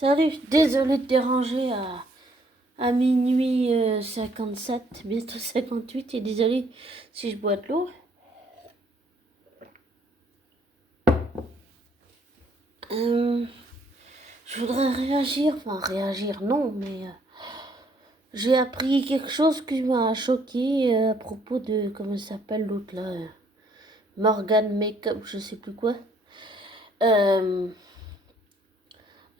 Salut, désolé de déranger à minuit 57, bientôt 58, et désolé si je bois de l'eau. Je voudrais réagir, non, mais j'ai appris quelque chose qui m'a choqué à propos de, comment ça s'appelle l'autre là, Morgan Makeup, je sais plus quoi. Euh,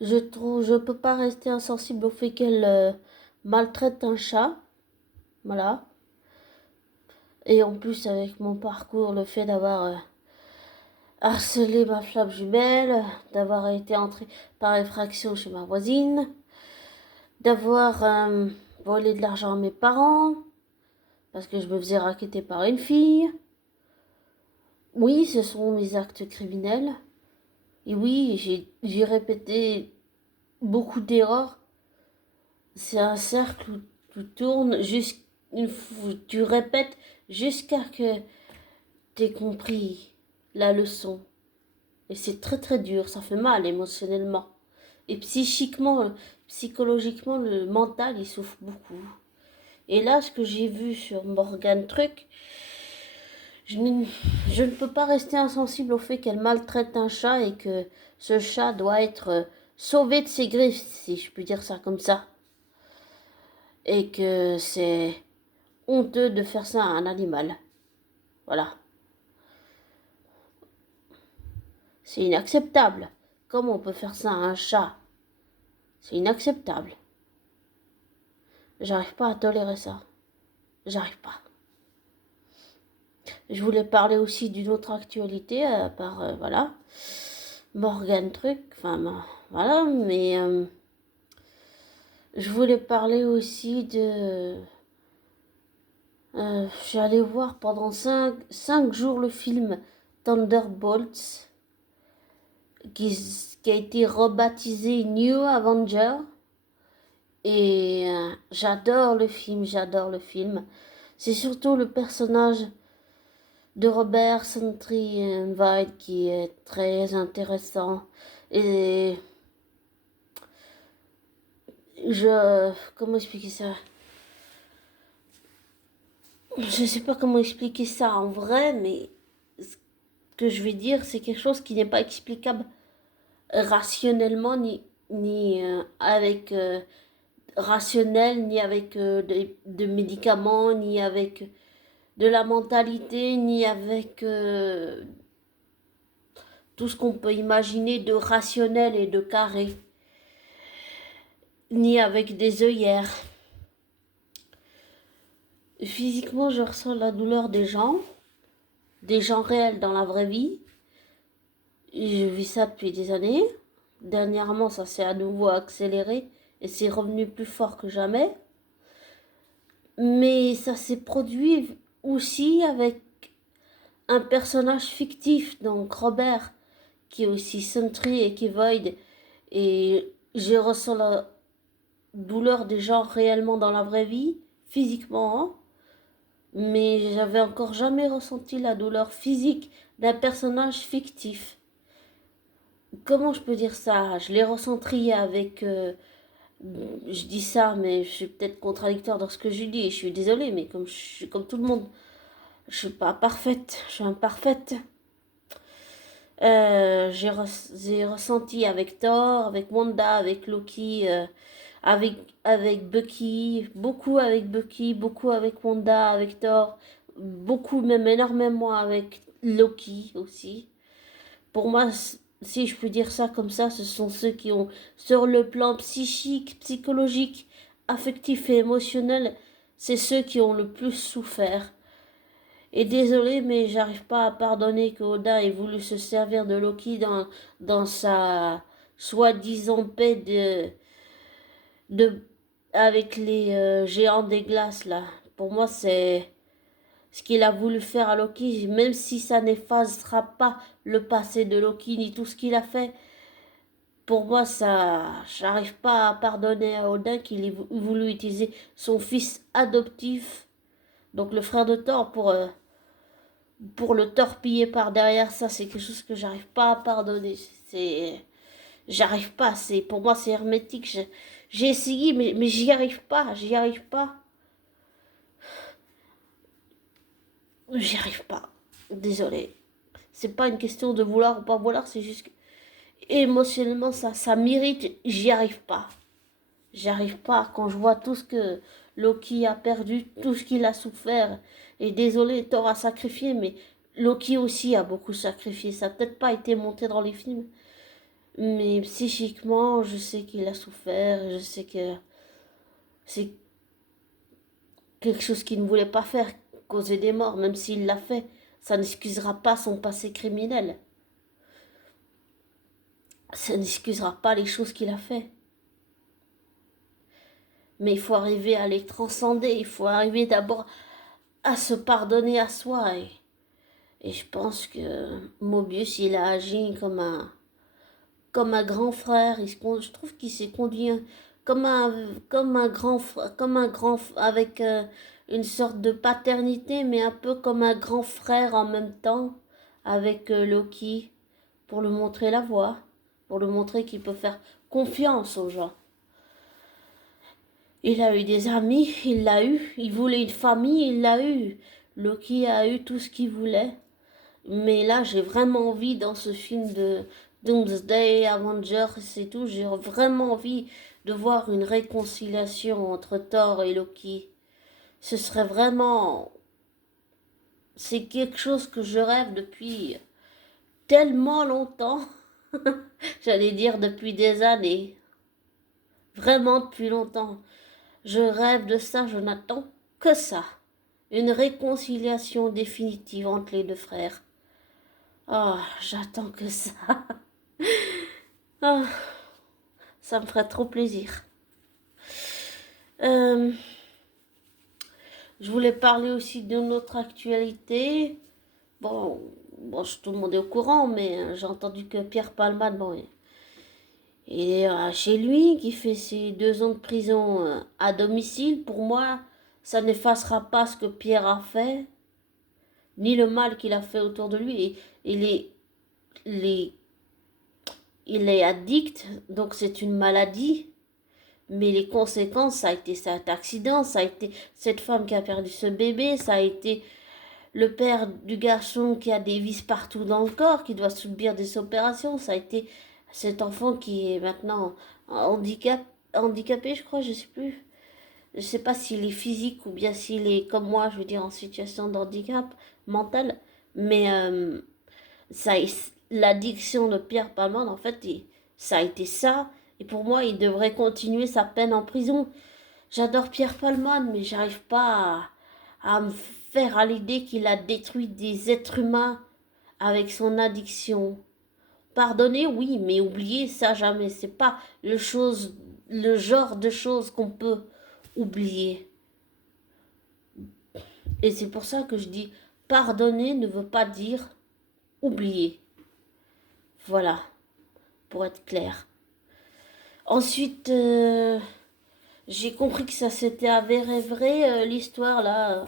je peux pas rester insensible au fait qu'elle maltraite un chat, voilà. Et en plus, avec mon parcours, le fait d'avoir harcelé ma flamme jumelle, d'avoir été entrée par effraction chez ma voisine, d'avoir volé de l'argent à mes parents, parce que je me faisais racketter par une fille. Oui, ce sont mes actes criminels. Et oui, j'ai répété beaucoup d'erreurs. C'est un cercle où tu tournes, tu répètes jusqu'à que tu aies compris la leçon. Et c'est très très dur, ça fait mal émotionnellement. Et psychiquement, psychologiquement, le mental, il souffre beaucoup. Et là, ce que j'ai vu sur Morgan Truc, je ne peux pas rester insensible au fait qu'elle maltraite un chat et que ce chat doit être sauvé de ses griffes, si je puis dire ça comme ça. Et que c'est honteux de faire ça à un animal. Voilà. C'est inacceptable. Comment on peut faire ça à un chat? C'est inacceptable. J'arrive pas à tolérer ça. J'arrive pas. Je voulais parler aussi d'une autre actualité, voilà, Morgan Truc, voilà, mais je voulais parler aussi de... je suis allée voir pendant 5 jours le film Thunderbolts, qui a été rebaptisé New Avenger, et j'adore le film, j'adore le film. C'est surtout le personnage de Robert Sentry-White qui est très intéressant. Et comment expliquer ça? Je sais pas comment expliquer ça en vrai, mais ce que je vais dire, c'est quelque chose qui n'est pas explicable rationnellement, ni avec rationnel, ni avec de médicaments, ni avec de la mentalité, ni avec tout ce qu'on peut imaginer de rationnel et de carré, ni avec des œillères. Physiquement, je ressens la douleur des gens réels dans la vraie vie. Je vis ça depuis des années. Dernièrement, ça s'est à nouveau accéléré et c'est revenu plus fort que jamais. Mais ça s'est produit aussi avec un personnage fictif, donc Robert, qui est aussi Sentry et qui est Void. Et je ressens la douleur des gens réellement dans la vraie vie, physiquement, hein. Mais j'avais encore jamais ressenti la douleur physique d'un personnage fictif. Comment je peux dire ça? Je l'ai ressenti avec... je dis ça, mais je suis peut-être contradictoire dans ce que je dis. Je suis désolée, mais comme je suis comme tout le monde, je suis pas parfaite, je suis imparfaite. J'ai ressenti avec Thor, avec Wanda, avec Loki, avec, avec Bucky, beaucoup avec Wanda, avec Thor, beaucoup, même énormément avec Loki aussi. Pour moi, si je puis dire ça comme ça, ce sont ceux qui ont, sur le plan psychique, psychologique, affectif et émotionnel, c'est ceux qui ont le plus souffert. Et désolé, mais j'arrive pas à pardonner que Oda ait voulu se servir de Loki dans sa soi-disant paix de, avec les géants des glaces, là. Pour moi, c'est ce qu'il a voulu faire à Loki, même si ça n'effacera pas le passé de Loki ni tout ce qu'il a fait. Pour moi, ça, j'arrive pas à pardonner à Odin qu'il ait voulu utiliser son fils adoptif, donc le frère de Thor, pour le torpiller par derrière. Ça, c'est quelque chose que j'arrive pas à pardonner. C'est, J'arrive pas, pour moi c'est hermétique. J'ai essayé, mais j'y arrive pas, j'y arrive pas. J'y arrive pas. Désolée. C'est pas une question de vouloir ou pas vouloir, c'est juste que émotionnellement ça m'irrite, j'y arrive pas. J'y arrive pas quand je vois tout ce que Loki a perdu, tout ce qu'il a souffert. Et désolé, Thor a sacrifié, mais Loki aussi a beaucoup sacrifié. Ça n'a peut-être pas été monté dans les films, mais psychiquement, je sais qu'il a souffert, je sais que c'est quelque chose qu'il ne voulait pas faire, causer des morts, même s'il l'a fait. Ça n'excusera pas son passé criminel. Ça n'excusera pas les choses qu'il a fait. Mais il faut arriver à les transcender, il faut arriver d'abord à se pardonner à soi. Et je pense que Mobius, il a agi comme un grand frère. Je trouve qu'il s'est conduit comme un grand frère, avec une sorte de paternité, mais un peu comme un grand frère en même temps, avec Loki, pour lui montrer la voie, pour lui montrer qu'il peut faire confiance aux gens. Il a eu des amis, il l'a eu. Il voulait une famille, il l'a eu. Loki a eu tout ce qu'il voulait. Mais là, j'ai vraiment envie, dans ce film de Doomsday, Avengers et tout, j'ai vraiment envie de voir une réconciliation entre Thor et Loki. Ce serait vraiment... C'est quelque chose que je rêve depuis tellement longtemps. J'allais dire depuis des années. Vraiment depuis longtemps. Je rêve de ça, je n'attends que ça. Une réconciliation définitive entre les deux frères. Ah, j'attends que ça. Ah, ça me ferait trop plaisir. Je voulais parler aussi d'une autre actualité. Bon, tout le monde est au courant, mais j'ai entendu que Pierre Palmade, il est chez lui, qui fait ses 2 ans de prison à domicile. Pour moi, ça n'effacera pas ce que Pierre a fait, ni le mal qu'il a fait autour de lui. Et les, il est addict, donc c'est une maladie. Mais les conséquences, ça a été cet accident, ça a été cette femme qui a perdu ce bébé, ça a été le père du garçon qui a des vis partout dans le corps, qui doit subir des opérations, ça a été cet enfant qui est maintenant handicapé, je crois, je sais plus. Je sais pas s'il est physique ou bien s'il est comme moi, je veux dire, en situation de handicap mental. Mais ça, l'addiction de Pierre Palmade, en fait, ça a été ça. Et pour moi, il devrait continuer sa peine en prison. J'adore Pierre Palmade, mais j'arrive pas à me faire à l'idée qu'il a détruit des êtres humains avec son addiction. Pardonner, oui, mais oublier, ça jamais. C'est pas le genre de choses qu'on peut oublier. Et c'est pour ça que je dis pardonner ne veut pas dire oublier. Voilà, pour être clair. Ensuite, j'ai compris que ça s'était avéré vrai, l'histoire là.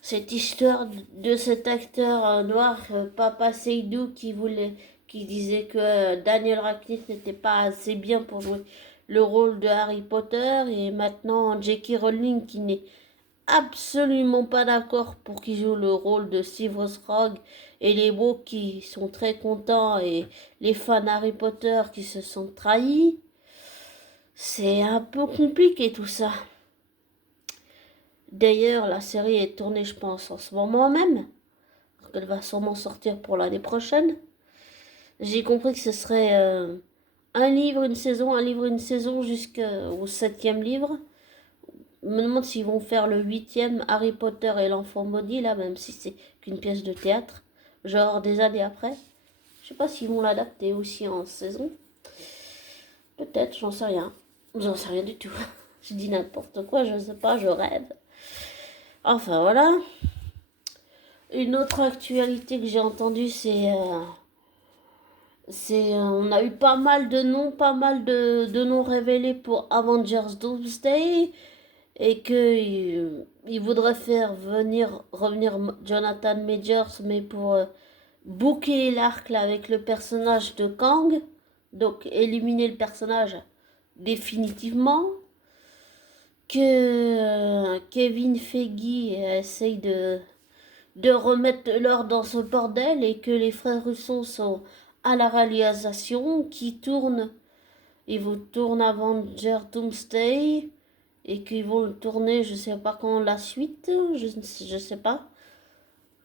Cette histoire de cet acteur noir, Papa Seydou, qui disait que Daniel Radcliffe n'était pas assez bien pour jouer le rôle de Harry Potter, et maintenant J.K. Rowling qui n'est absolument pas d'accord pour qu'il joue le rôle de Severus Rogue, et les beaux qui sont très contents et les fans Harry Potter qui se sont trahis. C'est un peu compliqué tout ça. D'ailleurs, la série est tournée, je pense, en ce moment même. Donc elle va sûrement sortir pour l'année prochaine. J'ai compris que ce serait un livre, une saison jusqu'au 7e livre. Je me demande s'ils vont faire le 8e Harry Potter et l'enfant maudit, là, même si c'est qu'une pièce de théâtre. Genre des années après. Je sais pas s'ils vont l'adapter aussi en saison. Peut-être, j'en sais rien. J'en sais rien du tout. Je dis n'importe quoi, je sais pas, je rêve. Enfin voilà. Une autre actualité que j'ai entendue, on a eu pas mal de noms, de noms révélés pour Avengers Doomsday, et que il voudrait faire revenir Jonathan Majors, mais pour booker l'arc là avec le personnage de Kang. donc éliminer le personnage définitivement, que Kevin Feige essaye de remettre l'ordre dans ce bordel et que les frères Russo sont à la réalisation, qui tournent, ils vont tourner Avenger Doomsday et qu'ils vont le tourner, je sais pas quand la suite, je sais pas.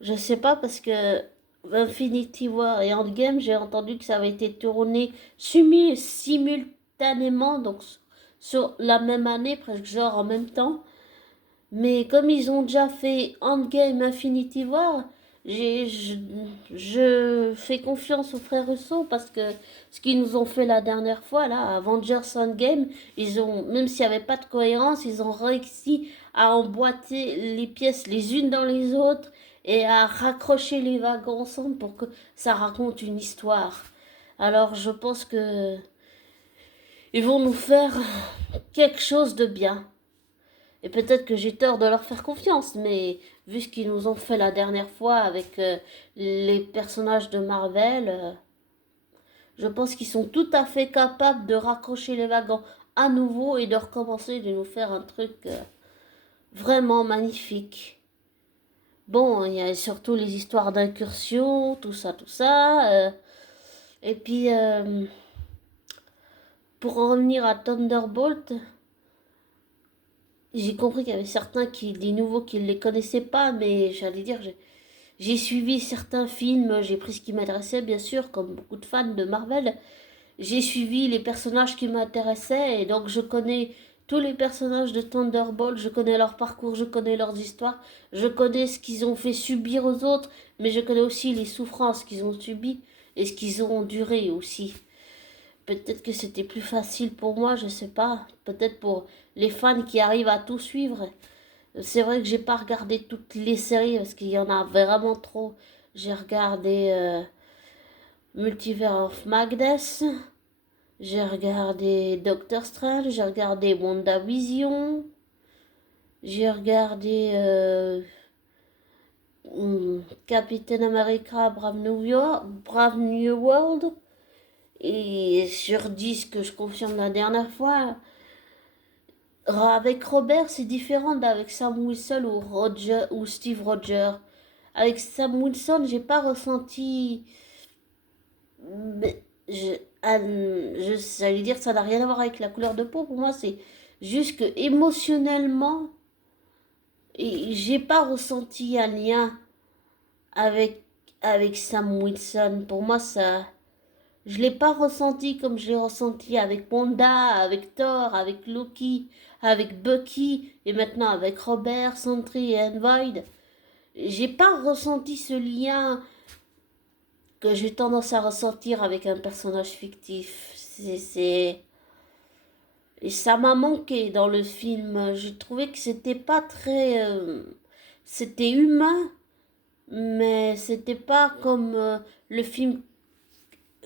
Je sais pas parce que Infinity War et Endgame, j'ai entendu que ça avait été tourné simultanément, donc sur la même année, presque genre en même temps. Mais comme ils ont déjà fait Endgame, Infinity War, j'ai, je, je fais confiance aux frères Russo parce que ce qu'ils nous ont fait la dernière fois, là, Avengers Endgame, ils ont, même s'il n'y avait pas de cohérence, ils ont réussi à emboîter les pièces les unes dans les autres et à raccrocher les wagons ensemble pour que ça raconte une histoire. Alors je pense que ils vont nous faire quelque chose de bien. Et peut-être que j'ai tort de leur faire confiance, mais vu ce qu'ils nous ont fait la dernière fois avec les personnages de Marvel, je pense qu'ils sont tout à fait capables de raccrocher les wagons à nouveau et de recommencer de nous faire un truc vraiment magnifique. Bon, il y a surtout les histoires d'incursion, tout ça, tout ça. Et puis, pour en revenir à Thunderbolt, j'ai compris qu'il y avait certains des nouveaux qui ne les connaissaient pas, mais j'allais dire, j'ai suivi certains films, j'ai pris ce qui m'intéressait, bien sûr, comme beaucoup de fans de Marvel. J'ai suivi les personnages qui m'intéressaient, et donc je connais tous les personnages de Thunderbolt, je connais leur parcours, je connais leurs histoires, je connais ce qu'ils ont fait subir aux autres, mais je connais aussi les souffrances qu'ils ont subies et ce qu'ils ont enduré aussi. Peut-être que c'était plus facile pour moi, je sais pas. Peut-être pour les fans qui arrivent à tout suivre. C'est vrai que j'ai pas regardé toutes les séries parce qu'il y en a vraiment trop. J'ai regardé Multiverse of Madness, j'ai regardé Doctor Strange, j'ai regardé WandaVision, j'ai regardé Captain America Brave New World. Et sur 10 que je confirme la dernière fois, avec Robert, c'est différent d'avec Sam Wilson ou Roger ou Steve Rogers. Avec Sam Wilson, j'ai pas ressenti. Mais j'allais dire, ça n'a rien à voir avec la couleur de peau. Pour moi, c'est juste que émotionnellement, j'ai pas ressenti un lien avec, avec Sam Wilson. Pour moi, ça. Je l'ai pas ressenti comme je l'ai ressenti avec Wanda, avec Thor, avec Loki, avec Bucky et maintenant avec Robert, Sentry et Void. J'ai pas ressenti ce lien que j'ai tendance à ressentir avec un personnage fictif. Et ça m'a manqué dans le film. J'ai trouvé que c'était pas très... c'était humain, mais c'était pas comme le film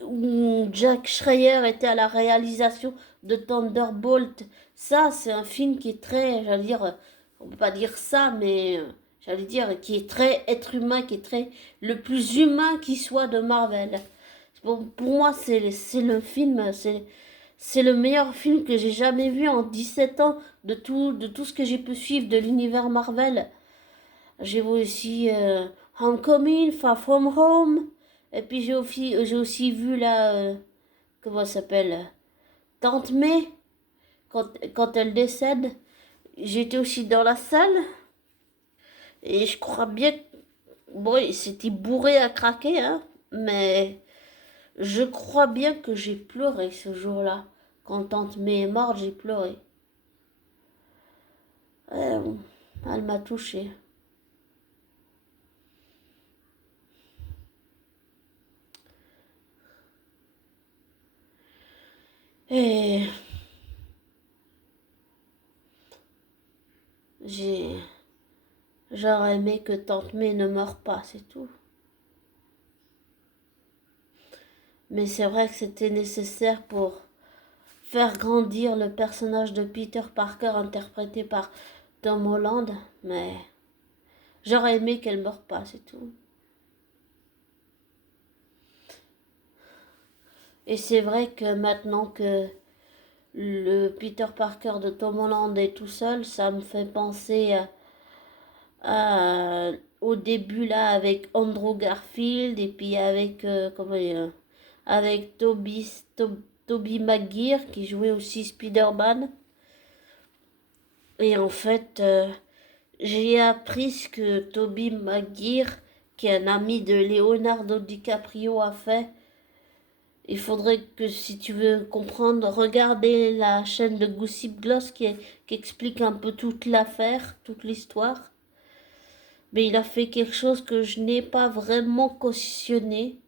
où Jack Schreier était à la réalisation de Thunderbolt. Ça, c'est un film qui est très, j'allais dire, on peut pas dire ça, mais j'allais dire, qui est très être humain, qui est très le plus humain qui soit de Marvel. Pour moi, c'est le film, c'est le meilleur film que j'ai jamais vu en 17 ans de tout ce que j'ai pu suivre de l'univers Marvel. J'ai vu aussi Homecoming, Far From Home. Et puis j'ai aussi vu la... comment elle s'appelle? Tante May, quand elle décède. J'étais aussi dans la salle. Et je crois bien que... Bon, c'était bourré à craquer, hein. Mais je crois bien que j'ai pleuré ce jour-là. Quand Tante May est morte, j'ai pleuré. Ouais, elle m'a touchée. Et j'ai... J'aurais aimé que Tante May ne meure pas, c'est tout. Mais c'est vrai que c'était nécessaire pour faire grandir le personnage de Peter Parker interprété par Tom Holland. Mais j'aurais aimé qu'elle meure pas, c'est tout. Et c'est vrai que maintenant que le Peter Parker de Tom Holland est tout seul, ça me fait penser au début là avec Andrew Garfield et puis avec avec Tobey Maguire qui jouait aussi Spider-Man. Et en fait, j'ai appris ce que Tobey Maguire, qui est un ami de Leonardo DiCaprio, a fait. Il faudrait que, si tu veux comprendre, regarder la chaîne de Gossip Gloss qui explique un peu toute l'affaire, toute l'histoire. Mais il a fait quelque chose que je n'ai pas vraiment cautionné.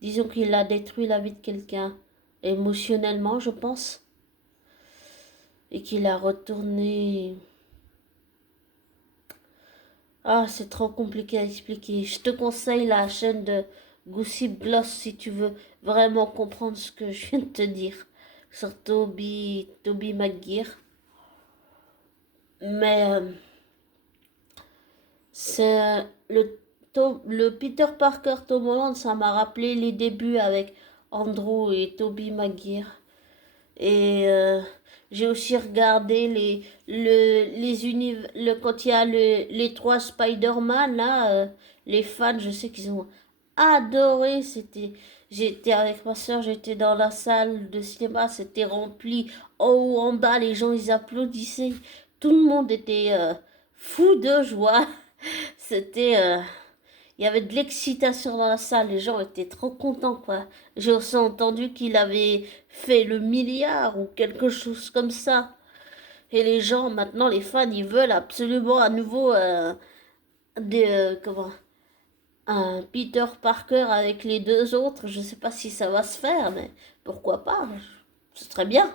Disons qu'il a détruit la vie de quelqu'un, émotionnellement, je pense. Et qu'il a retourné... Ah, c'est trop compliqué à expliquer. Je te conseille la chaîne de Gossip Gloss si tu veux vraiment comprendre ce que je viens de te dire sur Tobey Maguire. Mais c'est le Peter Parker Tom Holland, ça m'a rappelé les débuts avec Andrew et Tobey Maguire. Et j'ai aussi regardé quand il y a les trois Spider-Man, là, les fans, je sais qu'ils ont adoré. J'étais avec ma soeur, j'étais dans la salle de cinéma, c'était rempli. En haut, en bas, les gens, ils applaudissaient. Tout le monde était fou de joie. C'était, il y avait de l'excitation dans la salle, les gens étaient trop contents, quoi. J'ai aussi entendu qu'il avait fait le milliard ou quelque chose comme ça. Et les gens, maintenant, les fans, ils veulent absolument à nouveau un Peter Parker avec les deux autres. Je sais pas si ça va se faire, mais pourquoi pas? C'est très bien.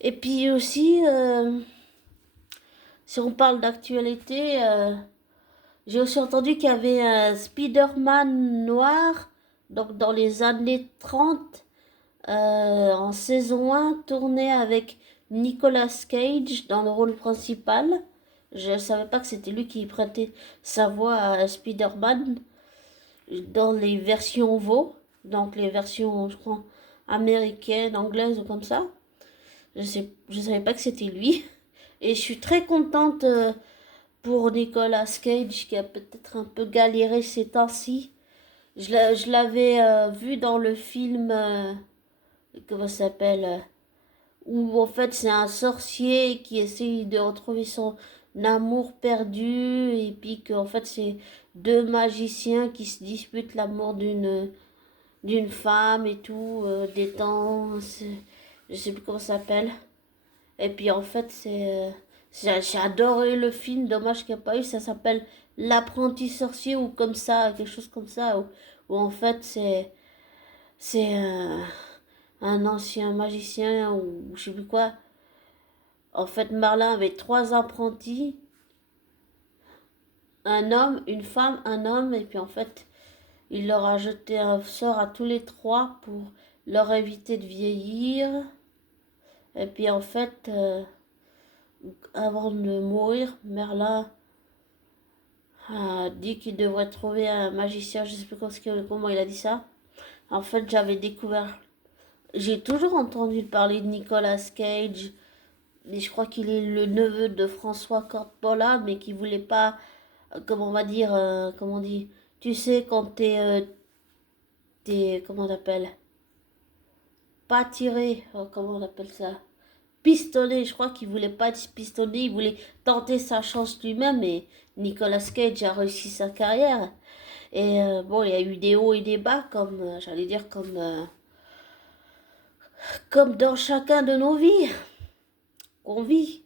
Et puis aussi, si on parle d'actualité, j'ai aussi entendu qu'il y avait un Spider-Man noir, donc dans les années 30, en saison 1, tourné avec Nicolas Cage dans le rôle principal. Je ne savais pas que c'était lui qui prêtait sa voix à Spider-Man dans les versions VO, donc les versions, je crois, américaines, anglaises ou comme ça. Je savais pas que c'était lui. Et je suis très contente pour Nicolas Cage qui a peut-être un peu galéré ces temps-ci. Je l'avais vu dans le film, comment ça s'appelle, où en fait c'est un sorcier qui essaye de retrouver son amour perdu et puis qu'en fait c'est deux magiciens qui se disputent l'amour d'une femme et tout, des temps, je sais plus comment ça s'appelle. Et puis en fait, j'ai adoré le film, dommage qu'il n'y a pas eu, ça s'appelle L'apprenti sorcier ou comme ça, quelque chose comme ça, où en fait c'est un ancien magicien ou je sais plus quoi. En fait, Merlin avait trois apprentis, un homme, une femme, un homme, et puis en fait, il leur a jeté un sort à tous les trois pour leur éviter de vieillir. Et puis en fait, avant de mourir, Merlin a dit qu'il devrait trouver un magicien, je sais plus comment il a dit ça. En fait, j'ai toujours entendu parler de Nicolas Cage, mais je crois qu'il est le neveu de François Coppola, mais qui voulait pas, comment on va dire, comment on dit, tu sais, quand comment on appelle, pas tiré, comment on appelle ça, pistonné, je crois qu'il voulait pas être pistonné, il voulait tenter sa chance lui-même et Nicolas Cage a réussi sa carrière. Et bon, il y a eu des hauts et des bas, comme, j'allais dire, comme dans chacun de nos vies qu'on vit.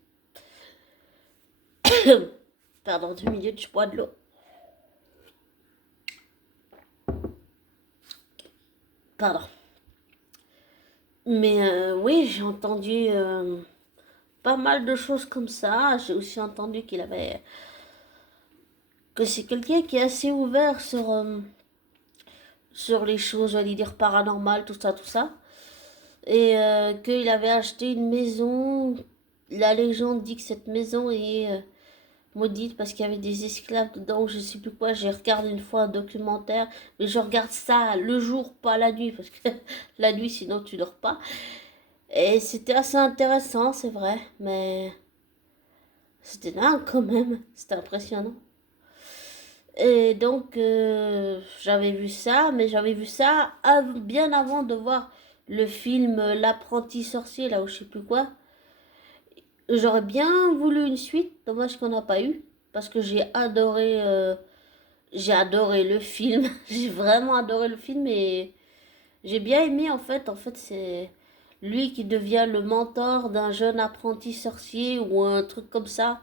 Pardon, 2 minutes, je bois de l'eau. Pardon. Mais oui, j'ai entendu pas mal de choses comme ça. J'ai aussi entendu que c'est quelqu'un qui est assez ouvert sur les choses, j'allais dire paranormales, tout ça, tout ça. Et qu'il avait acheté une maison. La légende dit que cette maison est maudite parce qu'il y avait des esclaves dedans, je sais plus quoi. J'ai regardé une fois un documentaire, mais je regarde ça le jour, pas la nuit, parce que la nuit, sinon tu dors pas. Et c'était assez intéressant, c'est vrai, mais c'était dingue quand même, c'était impressionnant. Et donc, j'avais vu ça, mais j'avais vu ça bien avant de voir le film L'apprenti sorcier, là, ou je sais plus quoi. J'aurais bien voulu une suite, dommage qu'on n'a pas eu, parce que j'ai adoré le film, j'ai vraiment adoré le film et j'ai bien aimé en fait c'est lui qui devient le mentor d'un jeune apprenti sorcier ou un truc comme ça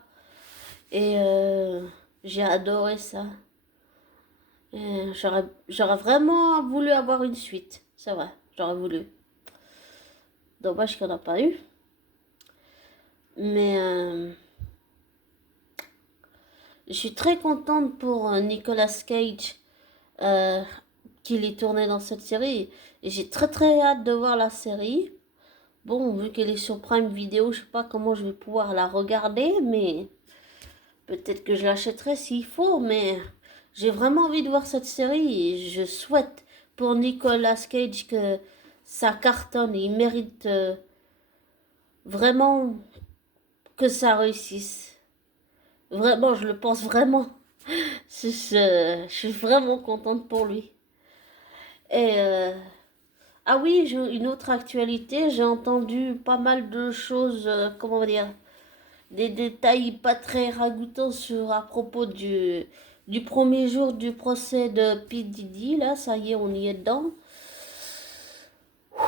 et j'ai adoré ça. Et j'aurais vraiment voulu avoir une suite, c'est vrai, j'aurais voulu. Dommage qu'on n'a pas eu, mais je suis très contente pour Nicolas Cage euh, qu'il est tourné dans cette série. Et j'ai très très hâte de voir la série. Bon, vu qu'elle est sur Prime Video, je sais pas comment je vais pouvoir la regarder, mais peut-être que je l'achèterai s'il faut. Mais j'ai vraiment envie de voir cette série et je souhaite pour Nicolas Cage que ça cartonne. Il mérite vraiment que ça réussisse. Vraiment, je le pense vraiment. Je suis vraiment contente pour lui. Et ah oui, une autre actualité, j'ai entendu pas mal de choses, comment on va dire, des détails pas très ragoûtants à propos du premier jour du procès de P. Diddy, là, ça y est, on y est dedans.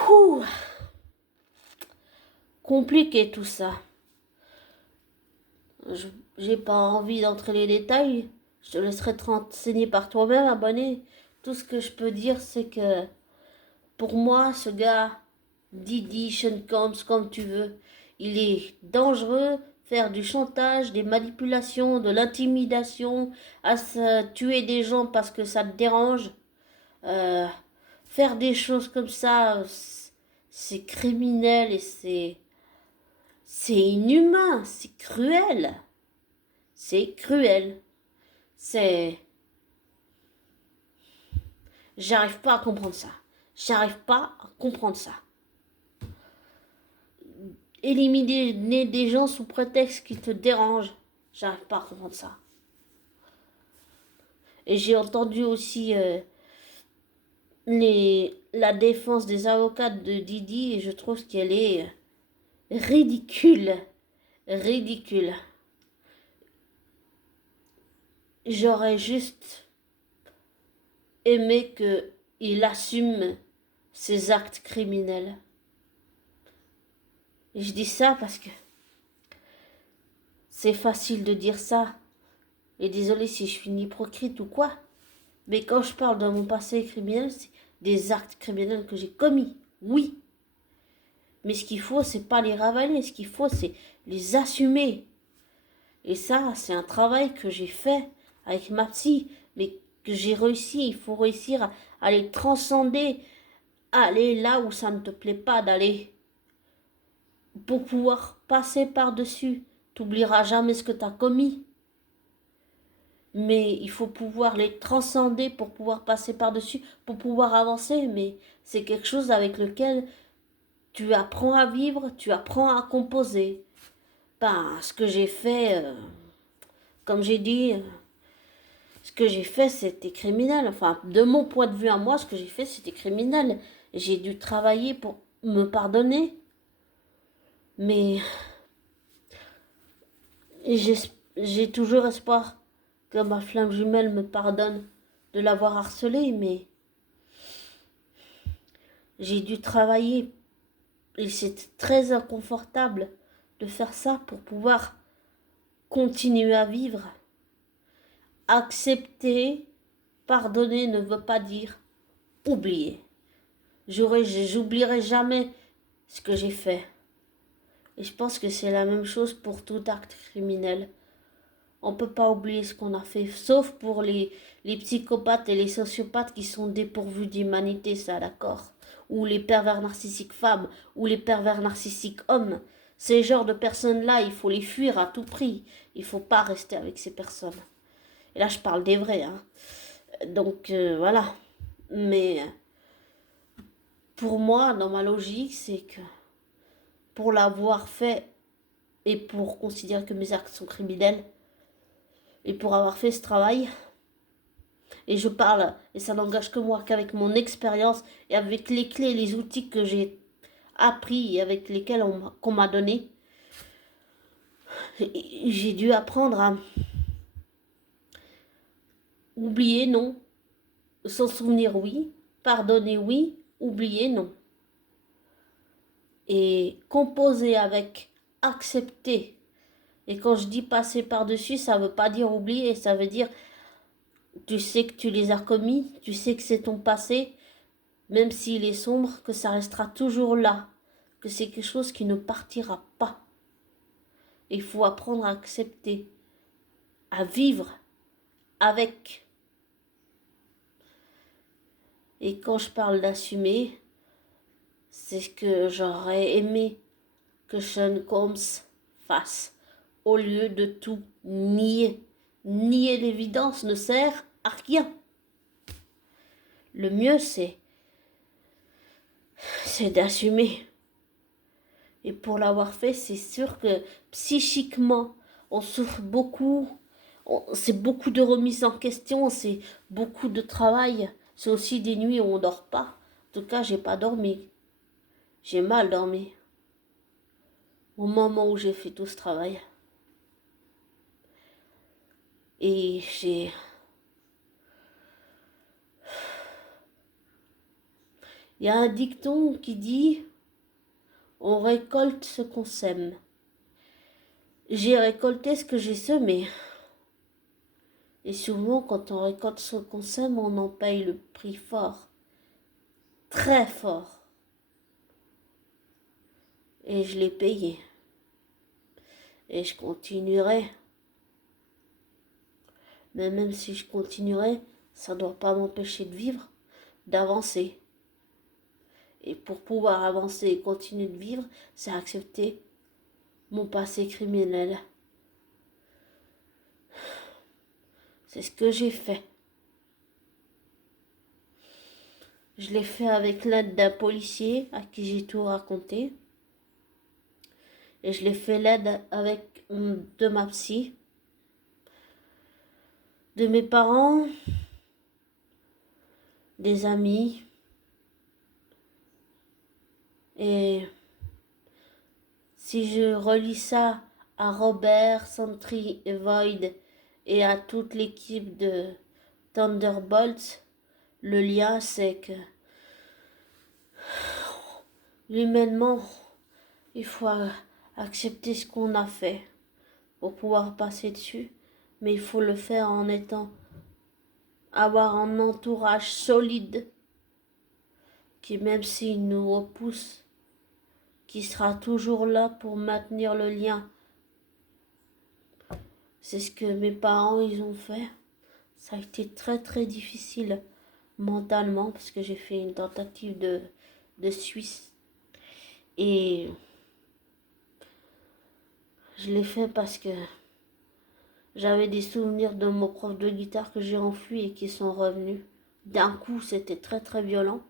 Ouh, compliqué tout ça. Je- J'ai pas envie d'entrer les détails, je te laisserai te renseigner par toi-même, abonné. Tout ce que je peux dire, c'est que pour moi, ce gars, Diddy, Sean Combs, comme tu veux, il est dangereux. Faire du chantage, des manipulations, de l'intimidation, tuer des gens parce que ça te dérange, euh, faire des choses comme ça, c'est criminel et c'est inhumain, c'est cruel, c'est cruel, c'est j'arrive pas à comprendre ça, j'arrive pas à comprendre ça. Éliminer des gens sous prétexte qu'ils te dérangent. J'arrive pas à comprendre ça. Et j'ai entendu aussi la défense des avocats de Didi et je trouve qu'elle est ridicule. Ridicule. J'aurais juste aimé qu'il assume ses actes criminels. Et je dis ça parce que c'est facile de dire ça. Et désolé si je suis une hypocrite ou quoi. Mais quand je parle de mon passé criminel, c'est des actes criminels que j'ai commis. Oui. Mais ce qu'il faut, c'est pas les ravaler. Ce qu'il faut, c'est les assumer. Et ça, c'est un travail que j'ai fait avec ma psy. Mais que j'ai réussi. Il faut réussir à les transcender. À aller là où ça ne te plaît pas d'aller. Pour pouvoir passer par-dessus. T'oublieras jamais ce que tu as commis. Mais il faut pouvoir les transcender pour pouvoir passer par-dessus, pour pouvoir avancer. Mais c'est quelque chose avec lequel tu apprends à vivre, tu apprends à composer. Ben, ce que j'ai fait, comme j'ai dit, ce que j'ai fait, c'était criminel. Enfin, de mon point de vue à moi, ce que j'ai fait, c'était criminel. J'ai dû travailler pour me pardonner. Mais j'ai toujours espoir que ma flamme jumelle me pardonne de l'avoir harcelé, mais j'ai dû travailler et c'est très inconfortable de faire ça pour pouvoir continuer à vivre. Accepter, pardonner ne veut pas dire oublier. J'oublierai jamais ce que j'ai fait. Et je pense que c'est la même chose pour tout acte criminel. On ne peut pas oublier ce qu'on a fait, sauf pour les psychopathes et les sociopathes qui sont dépourvus d'humanité, ça d'accord. Ou les pervers narcissiques femmes, ou les pervers narcissiques hommes. Ces genres de personnes-là, il faut les fuir à tout prix. Il ne faut pas rester avec ces personnes. Et là, je parle des vrais. Hein. Donc, voilà. Mais pour moi, dans ma logique, c'est que pour l'avoir fait et pour considérer que mes actes sont criminels, et pour avoir fait ce travail, et je parle, et ça n'engage que moi, qu'avec mon expérience et avec les clés, les outils que j'ai appris et avec lesquels qu'on m'a donné, j'ai dû apprendre à oublier, non. S'en souvenir, oui. Pardonner, oui. Oublier, non. Et composer avec, accepter. Et quand je dis passer par-dessus, ça ne veut pas dire oublier, ça veut dire tu sais que tu les as commis, tu sais que c'est ton passé, même s'il est sombre, que ça restera toujours là, que c'est quelque chose qui ne partira pas. Il faut apprendre à accepter, à vivre avec. Et quand je parle d'assumer, c'est ce que j'aurais aimé que Sean Combs fasse, au lieu de tout nier. Nier l'évidence ne sert à rien. Le mieux, c'est d'assumer. Et pour l'avoir fait, c'est sûr que psychiquement, on souffre beaucoup. C'est beaucoup de remises en question, c'est beaucoup de travail. C'est aussi des nuits où on ne dort pas. En tout cas, j'ai pas dormi. J'ai mal dormi au moment où j'ai fait tout ce travail. Et j'ai... Il y a un dicton qui dit « On récolte ce qu'on sème ». J'ai récolté ce que j'ai semé. Et souvent, quand on récolte ce qu'on sème, on en paye le prix fort. Très fort. Et je l'ai payé. Et je continuerai. Mais même si je continuerai, ça ne doit pas m'empêcher de vivre, d'avancer. Et pour pouvoir avancer et continuer de vivre, c'est accepter mon passé criminel. C'est ce que j'ai fait. Je l'ai fait avec l'aide d'un policier à qui j'ai tout raconté. Et je l'ai fait l'aide avec de ma psy, de mes parents, des amis. Et si je relis ça à Robert, Sentry et Void et à toute l'équipe de Thunderbolts, le lien c'est que humainement, il faut accepter ce qu'on a fait pour pouvoir passer dessus, mais il faut le faire en avoir un entourage solide qui, même s'il nous repousse, qui sera toujours là pour maintenir le lien. C'est ce que mes parents ils ont fait. Ça a été très très difficile mentalement parce que j'ai fait une tentative de Suisse. Et je l'ai fait parce que j'avais des souvenirs de mon prof de guitare que j'ai enfui et qui sont revenus. D'un coup, c'était très très violent.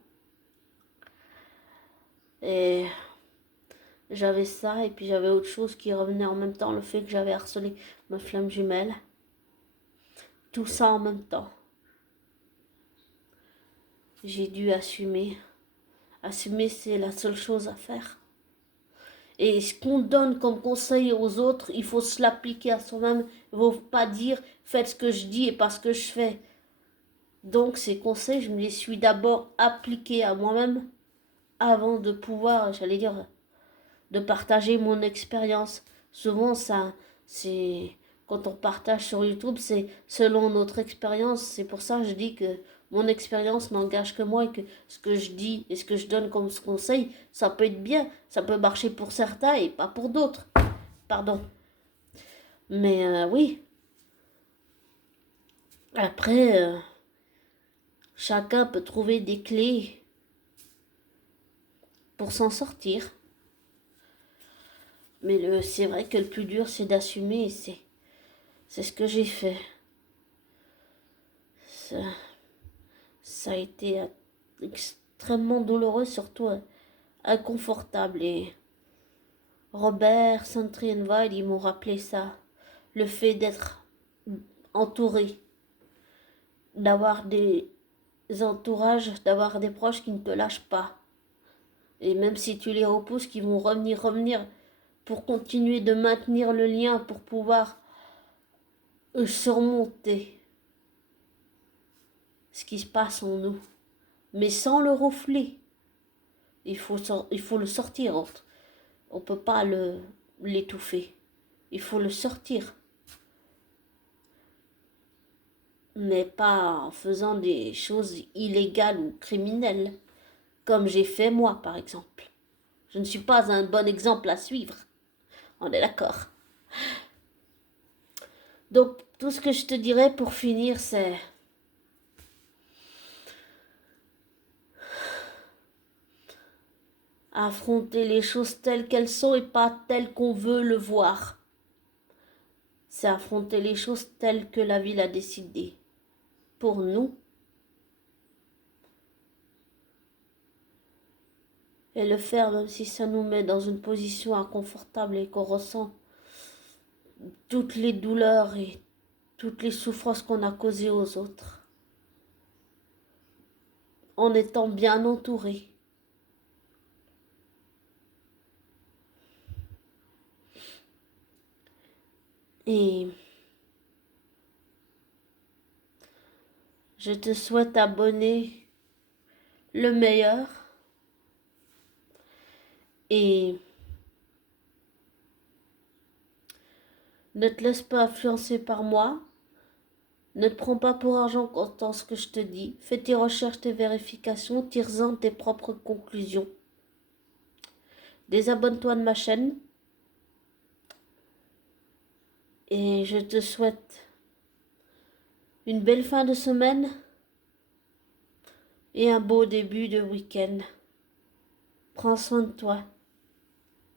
Et j'avais ça et puis j'avais autre chose qui revenait en même temps, le fait que j'avais harcelé ma flamme jumelle. Tout ça en même temps. J'ai dû assumer. Assumer, c'est la seule chose à faire. Et ce qu'on donne comme conseil aux autres, il faut se l'appliquer à soi-même. Il ne faut pas dire faites ce que je dis et pas ce que je fais. Donc ces conseils, je me les suis d'abord appliqués à moi-même avant de pouvoir, j'allais dire, de partager mon expérience. Souvent, ça, c'est quand on partage sur YouTube, c'est selon notre expérience. C'est pour ça que je dis que mon expérience n'engage que moi et que ce que je dis et ce que je donne comme conseil, ça peut être bien, ça peut marcher pour certains et pas pour d'autres. Pardon. Mais oui. Après, chacun peut trouver des clés pour s'en sortir. Mais c'est vrai que le plus dur, c'est d'assumer et c'est ce que j'ai fait. Ça, ça a été extrêmement douloureux, surtout inconfortable. Et Robert, Saint-Trienval, ils m'ont rappelé ça. Le fait d'être entouré, d'avoir des entourages, d'avoir des proches qui ne te lâchent pas. Et même si tu les repousses, qui vont revenir pour continuer de maintenir le lien, pour pouvoir surmonter ce qui se passe en nous. Mais sans le reflet. Il faut le sortir. On ne peut pas l'étouffer. Il faut le sortir. Mais pas en faisant des choses illégales ou criminelles. Comme j'ai fait moi, par exemple. Je ne suis pas un bon exemple à suivre. On est d'accord. Donc, tout ce que je te dirais pour finir, c'est affronter les choses telles qu'elles sont et pas telles qu'on veut le voir. C'est affronter les choses telles que la vie l'a décidé. Pour nous. Et le faire même si ça nous met dans une position inconfortable et qu'on ressent toutes les douleurs et toutes les souffrances qu'on a causées aux autres. En étant bien entouré. Et je te souhaite abonner le meilleur. Et ne te laisse pas influencer par moi. Ne te prends pas pour argent comptant ce que je te dis. Fais tes recherches, tes vérifications, tire-en tes propres conclusions. Désabonne-toi de ma chaîne. Et je te souhaite une belle fin de semaine et un beau début de week-end. Prends soin de toi.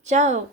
Ciao!